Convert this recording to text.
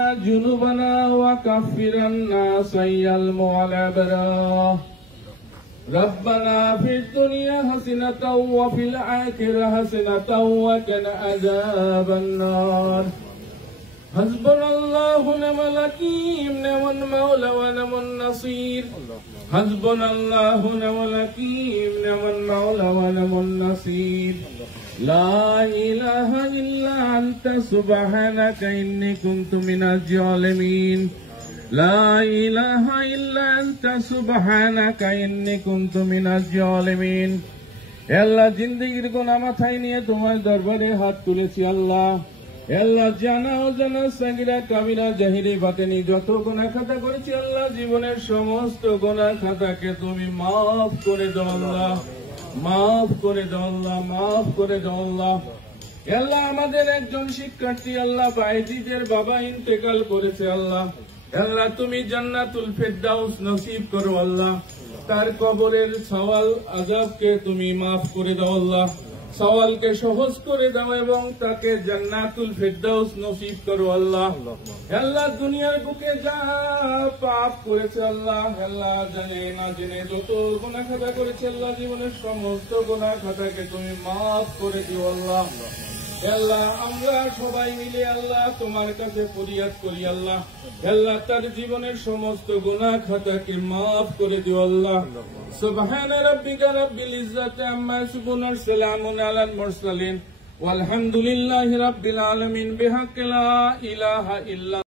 جنوبنا وكفر عنا سيئ الأبرار ربنا في الدنيا حسنة وفي الآخرة حسنة وقنا عذاب النار حسبنا الله ونعم الوكيل نعم المولى ونعم النصير حسبنا الله ونعم الوكيل نعم المولى ونعم النصير لا إله إلا أنت سبحانك إني كنت من الظالمين لا إله إلا أنت سبحانك إني كنت من الظالمين আল্লাহ জিন্দেগির গুনাহ মাথায় নিয়ে তোমার দরবারে হাত তুলেছি আল্লাহ আল্লাহ জানা অজানা সাগীরা কাবিরা জাহিরি বাতিনি যত গুনাহ খাতা করেছি আল্লাহ জীবনের সমস্ত গুনাহ খাতাকে তুমি maaf করে দাও আল্লাহ মাফ করে দাও আল্লাহ মাফ করে দাও আল্লাহ আল্লাহ আমাদের একজন শিক্ষার্থী আল্লাহ বাইজিদের বাবা ইন্তেকাল করেছে আল্লাহ আল্লাহ তুমি জান্নাতুল ফেরদাউস নসিব করো আল্লাহ তার কবরের সওয়াল আযাবকে তুমি maaf করে দাও আল্লাহ সওয়ালকে সহজ করে দাও এবং তাকে জান্নাতুল ফেরদাউস নসিব করো আল্লাহ আল্লাহ দুনিয়ার বুকে যা পাপ করেছে আল্লাহ আল্লাহ জানে না জেনে যত গুনাহ খাতা করেছে আল্লাহ জীবনের সমস্ত গুনাহ খাতাকে তুমি maaf করে দিও আল্লাহ আল্লাহ আমরা সবাই মিলে আল্লাহ তোমার কাছে ফরিয়াদ করি আল্লাহ আল্লাহ তার জীবনের সমস্ত গুনাহ খাতাকে maaf করে দিও আল্লাহ সুবহানা রাব্বিকা রাব্বিল ইজ্জাতি আম্মা ইয়াসিফুন ওয়া সালামুন আলাল মুরসালিন ওয়ালহামদুলিল্লাহি রাব্বিল আলামিন বিহাক্কি লা ইলাহা ইল্লা